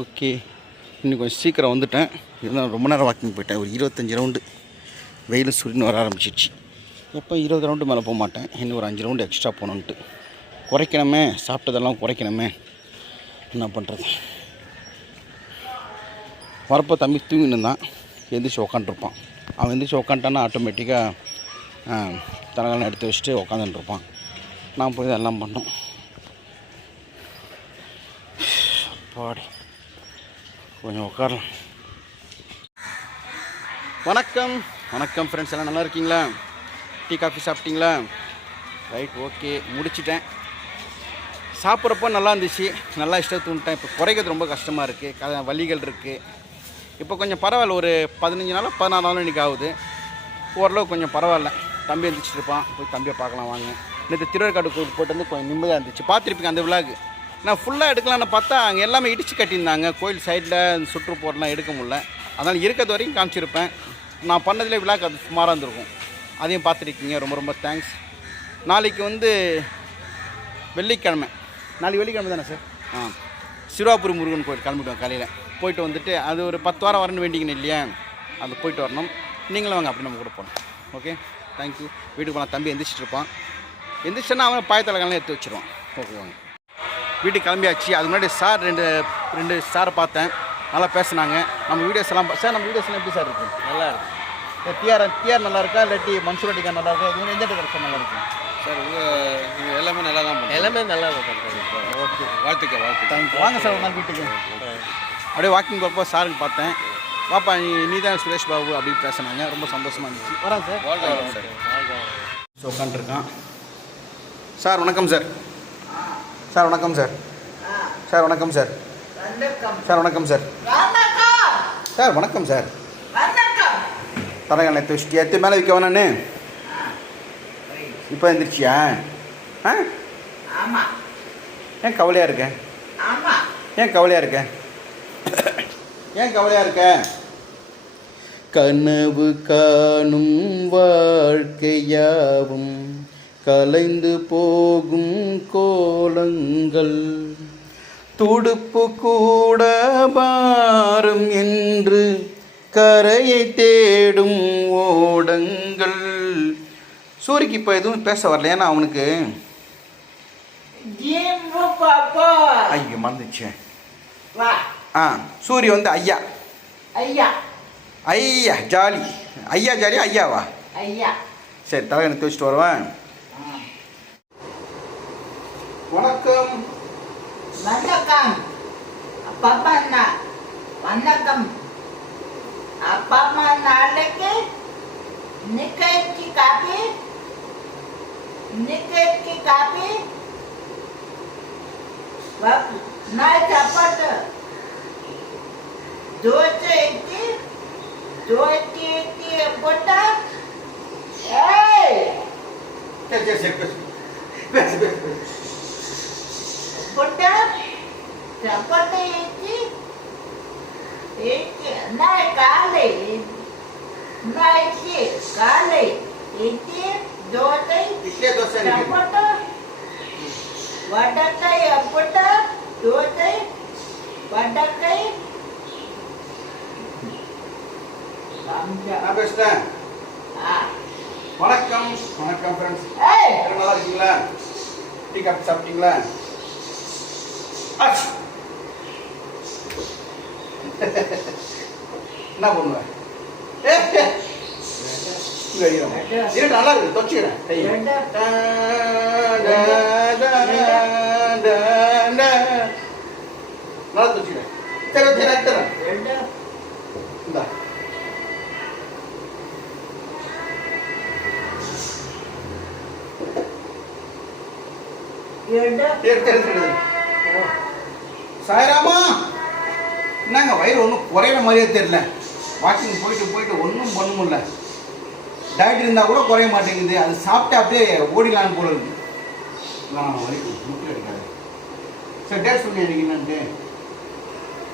Okay, இன்னும் கொஞ்சம் சீக்கிரம் வந்துட்டேன். இருந்தாலும் ரொம்ப நேரம் வாக்கிங் போயிட்டேன். ஒரு 25 ரவுண்டு. வெயில் சுரின்னு வர ஆரம்பிச்சிச்சு. எப்போ 20 ரவுண்டு மேலே போக மாட்டேன். இன்னும் ஒரு 5 ரவுண்டு எக்ஸ்ட்ரா போகணுன்ட்டு. குறைக்கணுமே, சாப்பிட்டதெல்லாம் குறைக்கணுமே, என்ன பண்ணுறது. வரப்போ தம்பி தூங்கின்னு தான் எந்திரிச்சு உக்காண்ட்ருப்பான். அவன் எந்திரிச்சு உக்காண்டான்னா ஆட்டோமேட்டிக்காக தலைகாலம் எடுத்து வச்சுட்டு உக்காந்துட்டுருப்பான். நான் போய் எல்லாம் பண்ணோம். பாடி கொஞ்சம் உட்காரலாம். வணக்கம் வணக்கம் ஃப்ரெண்ட்ஸ், எல்லாம் நல்லா இருக்கீங்களா? டீ காஃபி சாப்பிட்டீங்களா? ரைட், ஓகே, முடிச்சிட்டேன். சாப்பிட்றப்போ நல்லா இருந்துச்சு, நல்லா இஷ்டத்துன்ட்டேன். இப்போ குறைக்கிறது ரொம்ப கஷ்டமாக இருக்குது, வலிகள் இருக்குது. இப்போ கொஞ்சம் பரவாயில்ல, ஒரு 15 நாளோ 16 நாளும் இன்றைக்கி ஆகுது. ஓரளவு கொஞ்சம் பரவாயில்ல. தம்பி எழுந்திரிச்சிட்டு இருப்பான், போய் தம்பியை பார்க்கலாம் வாங்க. நேற்று திருவேற்காடு கோயில் போட்டு வந்து கொஞ்சம் நிம்மதியாக இருந்துச்சு. பார்த்துருப்பீங்க அந்த விழாக்கு. நான் ஃபுல்லாக எடுக்கலான்னு பார்த்தா அங்கே எல்லாமே இடித்து கட்டியிருந்தாங்க. கோயில் சைடில் சுற்றுப்போரெலாம் எடுக்க முடியல. அதனால் இருக்கிறது வரைக்கும் காமிச்சிருப்பேன். நான் பண்ணதிலே விழாக்கு அது சுமாராக இருந்திருக்கும். அதையும் பார்த்துருக்கீங்க, ரொம்ப ரொம்ப தேங்க்ஸ். நாளைக்கு வந்து வெள்ளிக்கிழமை, நாளைக்கு வெள்ளிக்கிழமை தானே சார்? சிறுவாபுரி முருகன் கோயில் கிளம்பிடுவேன். காலையில் போயிட்டு வந்துட்டு அது ஒரு 10 வாரம் வரணும்னு வேண்டிங்கன்னு இல்லையா, அது போயிட்டு வரணும். நீங்களும் வாங்க, அப்படி நம்ம கூட போகணும். Okay, thank you. வீட்டுக்கு போனால் தம்பி எந்திரிச்சிட்டு இருப்பான். எந்திரிச்சோன்னா அவன் பாயத்தலைகள்லாம் எடுத்து வச்சுருவான். ஓகே வாங்க. வீட்டுக்கு கிளம்பியாச்சு. அது முன்னாடி சார் ரெண்டு சாரை பார்த்தேன், நல்லா பேசுனாங்க. நம்ம வீடியோஸ் எல்லாம் சார், நம்ம வீடியோஸ் எல்லாம் எப்படி சார் இருக்குது? நல்லா இருக்கும். டிஆர் நல்லா இருக்கா, இல்லாட்டி மன்சூர் அடிக்கா நல்லா இருக்கா? இது எந்த இடத்துல சார் நல்லா இருக்கும் சார்? இது எல்லாமே நல்லா தான் பண்ணுறேன். எல்லாமே நல்லா இருக்கும். ஓகே, வாழ்த்துக்க. தேங்க்யூ. வாங்க சார் ஒரு நாள் வீட்டுக்கு. அப்படியே வாக்கிங் போகிறப்போ சாருக்கு பார்த்தேன். பாப்பா நீ தான் சுரேஷ் பாபு அப்படின்னு பேசினாங்க. ரொம்ப சந்தோஷமாக இருந்துச்சு. வரேன் சார். ஸோ உட்காந்துருக்கான். சார் வணக்கம் சார். சார் வணக்கம் சார். சார் வணக்கம் சார். சார் வணக்கம் சார். சார் வணக்கம் சார். தலைகால எடுத்து எடுத்து மேலே வைக்க வேணான்னு இப்போ எழுந்திரிச்சியா? ஏன் கவலையாக இருக்க? ஏன் கவலையாக இருக்க? ஏன் கவலையாக இருக்க? கனவு காணும் வாழ்க்கையாவும் கலைந்து போகும் கோலங்கள், துடுப்பு கூட பாரும் என்று கரையை தேடும் ஓடங்கள். சூரிக்கு இப்போ எதுவும் பேச வரல, ஏன்னா அவனுக்கு ஐயோ மறந்துச்சேன். சூரிய வந்து ஐயா ஐயா ஜாலி. ஐயா ஜாலியா ஐயாவா? ஐயா. சரி, தலை எனக்கு வச்சுட்டு வருவேன். வணக்கம். வணக்கம் அப்பா அண்ணா. வணக்கம் அப்பா அம்மா. நாளைக்கு நிக்கி காப்பி நான் சாப்பாடு தோசை போட்டா. போட்டா சாப்பாடு காலை தோசை சாப்பாடு வடக்காய் போட்டா. தோசை வடக்காய் நான் பேசுறேன். வணக்கம் வணக்கம் ஃப்ரெண்ட்ஸ். நல்லா இருக்கீங்களா? டீ காஃபி சாப்பிட்டீங்களா? என்ன பண்ணுவேன்? நல்லா இருக்கு, தொச்சுக்கிறேன். நல்லா தொச்சுக்கிறேன். இந்தா சாய்ராமா. என்னங்க வயிறு ஒன்றும் குறையிற மாதிரியே தெரியல. வாக்கிங் போயிட்டு ஒன்றும் பண்ண முடியல. டயட் இருந்தால் கூட குறைய மாட்டேங்குது. அது சாப்பிட்டு அப்படியே ஓடிலான்னு போல இருக்கு. வரைக்கும் முக்கில் எடுக்காது. சரி, டேட் சொல்லி எனக்கு என்னன்ட்டு.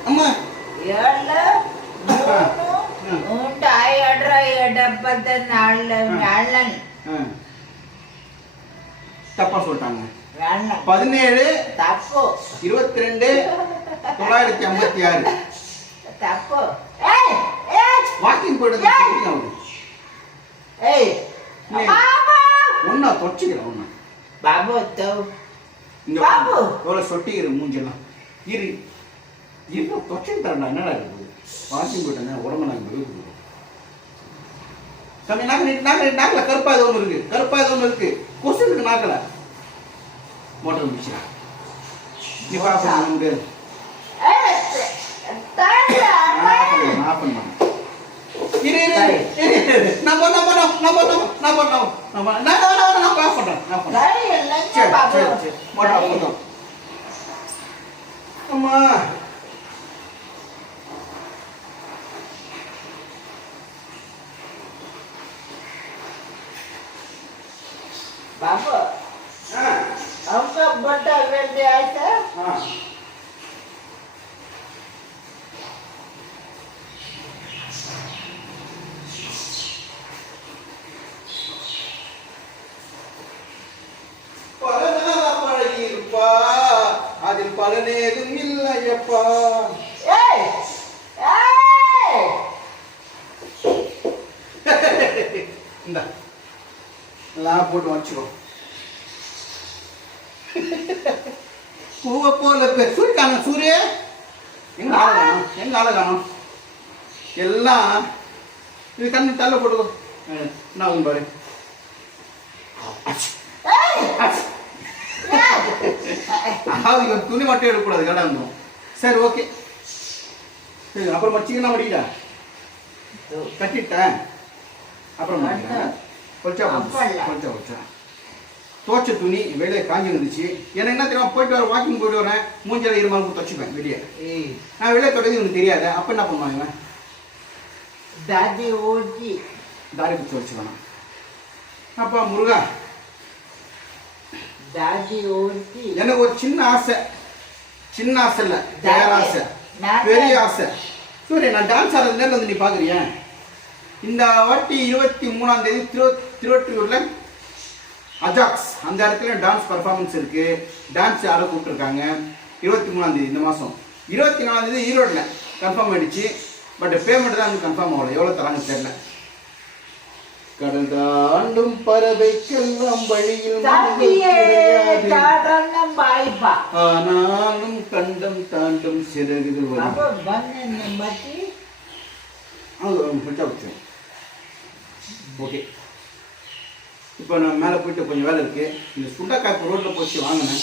அம்மா தப்பா சொல்லிட்டாங்க. 17 22 956. தப்பு. ஏய் ஏய் வாக்கிங் போயிட்டு அவரு ஏய் பாபு ஒன்னா தொச்சுக்கிறேன் ஒன்னா பாபு தோ இந்த பாபு. எவ்வளோ சொட்டிக்கிற மூஞ்செல்லாம் இரு இப்போ தொச்சு தரேன் என்னடா இருக்குது வாக்கிங் போயிட்டேன் உடம்பு நாங்கள் இருக்குது தம்பி நாக்கில் கருப்பா ஏதோ ஒன்று இருக்கு கருப்பா ஏதோ ஒன்று இருக்கு கொசு இருக்கு நாக்கில் மோட்டர் முடிச்சா நீ பாப்பா முடியாது ஏய் தாயா நான் பண்ண இரு நான் பாஸ் பண்றேன் நான் பண்றேன் சரி இல்லங்க சரி பாபு. சரி சரி மோட்டர் போதும் அம்மா बाबू हाँ हमको बड़ा वेल दिया है हाँ அதில் பலனேதும் இல்லையப்பா ஏய் ஏய் இந்த எல்லாம் போட்டு வச்சுக்கோ பூவை போல சூரிய காணும் சூரிய எங்க ஆளை காணும் எல்லாம் இது கண்ணு தள்ள போட்டுக்கோ நான் உன் பாரு அதாவது இவன் துணி மட்டும் எடுக்கக்கூடாது கடை வந்துடும் சரி ஓகே சரி அப்புறம் மச்சிக்கன்னா மடிக்கா கட்டிட்டேன் அப்புறம் மடிக்கிறேன் கொஞ்சம் தோச்ச துணி வெளியே காஞ்சி இருந்துச்சு எனக்கு என்ன தெரியும் போயிட்டு வர வாக்கிங் போயிட்டு வரேன் மூஞ்சில இருமாலும் தச்சுப்பேன் வெளியே நான் வெளியே தொடங்கி எனக்கு தெரியாது அப்போ என்ன பண்ணுவாங்க दादी ओजी தாரி பிடிச்சி வச்சுக்கணும் அப்பா முருகா दादी ओजी எனக்கு ஒரு சின்ன ஆசை இல்லை பேராசை பெரிய ஆசை சூரிய நான் டான்ஸ் ஆடுறது நேரில் வந்து நீ பார்க்குறியா இந்த வாட்டி 23ஆம் தேதி திருவொற்றியூரில் அஜாக்ஸ் அந்த இடத்துல டான்ஸ் பர்ஃபார்மன்ஸ் இருக்கு டான்ஸ் ஆட கூப்பிட்டுருக்காங்க 23ஆம் தேதி இந்த மாதம் 24ஆம் தேதி ஈரோடில் கன்ஃபார்ம் ஆயிடுச்சு பட் பேமெண்ட் தான் எனக்கு கன்ஃபார்ம் ஆகல எவ்வளோ தராங்க தெரியல கடல் தாண்டும் பறவைக்கெல்லாம் வழியில் ஆனாலும் கண்டம் தாண்டும் சிறகுகள் ஓகே இப்போ நான் மேலே போயிட்டு கொஞ்சம் வேலை இருக்கு இந்த சுண்டக்காய் இப்போ ரோட்டில் போச்சு வாங்கினேன்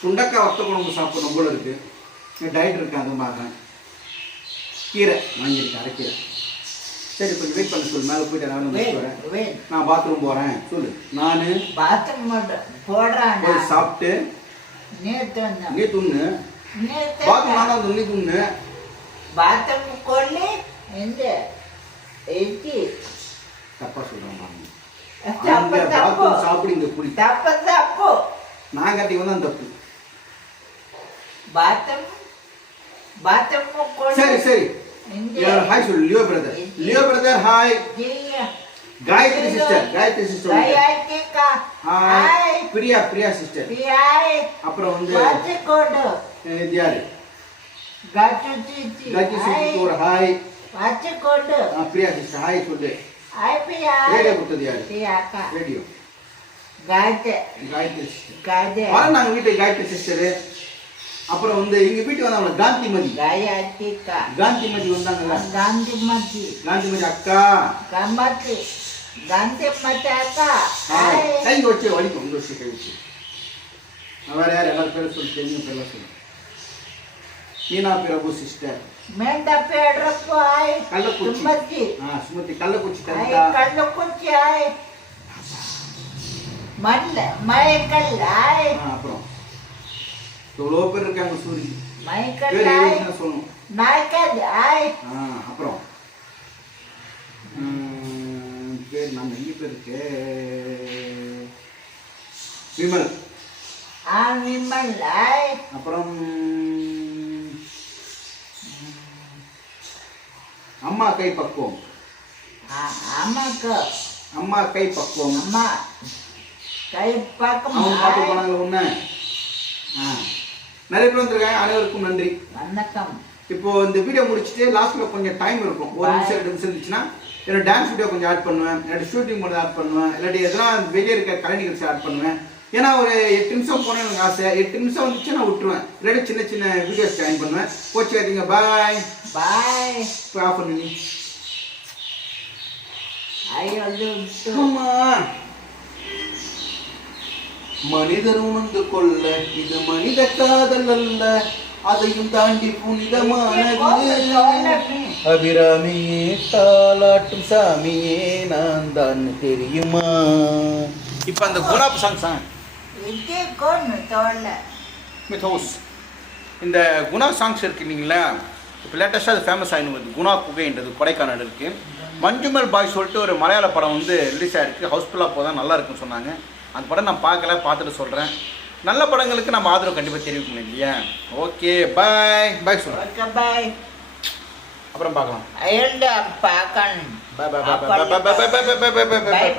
சுண்டக்காய் வத்த குழம்பு சாப்பிடணும் போல இருக்கு டயட் இருக்கு அது பார்க்குறேன் கீரை வாங்கியிருக்கேன் அரைக்கீரை சரி கொஞ்சம் வெயிட் பண்ண சொல்லு மேலே போயிட்டு நான் வரேன் நான் பாத்ரூம் போகிறேன் சொல்லு நான் பாத்ரூம் போடுறேன் போய் சாப்பிட்டு நீ துண்ணு பாத்ரூம் நான் தான் நீ துண்ணு பாத்ரூம் கொள்ளி இந்த எட்டி தப்பாக சொல்கிறேன் தப்பு தப்பு சாப்பிடு இங்கே குடி தப்பு தப்பு நான் கட்டி வந்தான் தப்பு பாத்ரூம் கொள்ளி சரி சரி ஹாய் சொல்லு Leo brother hi Gayathri sister hi Priya sister அப்புறம் வந்து இது யாரு Gayathri sister hi Priya sister hi சொல்லு ரேடியோ கொடுத்தது யாரு ரேடியோ காயத்ரி சிஸ்டர் வர நாங்கள் வீட்டுக்கு காயத்ரி சிஸ்டரு அப்புறம் வந்து எங்க வீட்டுக்கு வந்தாங்க காந்திமதி வந்தாங்கல்ல காந்திமதி அக்கா கை வச்சு வலிக்கும் உங்க வச்சு கை வச்சு வேற யார் எல்லாரும் பேரும் சொல்லி தெரியும் பேர்லாம் சொல்லு ஈனா பிரபு சிஸ்டர் கள்ளக்குறிச்சி சுமதி கள்ளக்குறிச்சி அப்புறம் எவ்வளோ பேர் இருக்காங்க சூரி பேர் சொல்லணும் அப்புறம் பேர் நான் நிறைய பேர் இருக்கு விமல் அப்புறம் அம்மா கை பக்குவம் அம்மா கை பக்குவம் அவங்க பாட்டு போனாங்க ஒன்று நிறைய பேர் வந்திருக்காங்க, அனைவருக்கும் நன்றி. வணக்கம். இப்போ இந்த வீடியோ முடிச்சுட்டு லாஸ்ட்ல கொஞ்சம் டைம் இருக்கும், 1 நிமிஷம் 2 நிமிஷம் இருந்துச்சுன்னா என்னோட டான்ஸ் வீடியோ கொஞ்சம் ஆட் பண்ணுவேன், இல்லாட்டி ஷூட்டிங் மட்டும் ஆட் பண்ணுவேன், இல்லாட்டி எதனா வெளியே இருக்க கலை நிகழ்ச்சி ஆட் பண்ணுவேன். ஏன்னா ஒரு 8 நிமிஷம் போனால் எனக்கு ஆசை, 8 நிமிஷம் வந்துச்சு நான் விட்டுருவேன், இல்லாட்டி சின்ன சின்ன வீடியோஸ் ஜாயின் பண்ணுவேன். கோச்சிக்காதீங்க. பாய் பாய். போய் ஆஃப் பண்ணி. ஐயோ அம்மா, மனிதர் உணர்ந்து கொள்ள இது மனித காதல் அல்ல, அதையும் தாண்டி புனிதமானது. அபிராமியே தாலாட்டும் சாமியே நான் தான் தெரியுமா. இப்போ அந்த குலாப் சாங் இது கொண்டு தோல்ல மித்தோஸ் இந்த குணா சாங்ஸ் இருக்கு இல்லைங்களா, இப்போ லேட்டஸ்ட்டாக அது ஃபேமஸ் ஆகினு வருது. குணா குகைன்றது கொடைக்கானல் இருக்குது. மஞ்சுமல் பாய் சொல்லிட்டு ஒரு மலையாள படம் வந்து ரிலீஸ் ஆகிருக்கு, ஹவுஸ்ஃபுல்லாக போதான் நல்லா இருக்குன்னு சொன்னாங்க. அந்த படம் நான் பார்க்கல, பார்த்துட்டு சொல்கிறேன். நல்ல படங்களுக்கு நம்ம ஆதரவு கண்டிப்பாக தெரிவிக்கணும் இல்லையா. Okay bye. பாய் சொல்கிறேன். பாய். அப்புறம் பார்க்கலாம். ஐயோ பார்க்கணும். பாய் பாய் பாய் பாய் பாய் பாய் பாய் பாய் பாய் பாய் பாய்.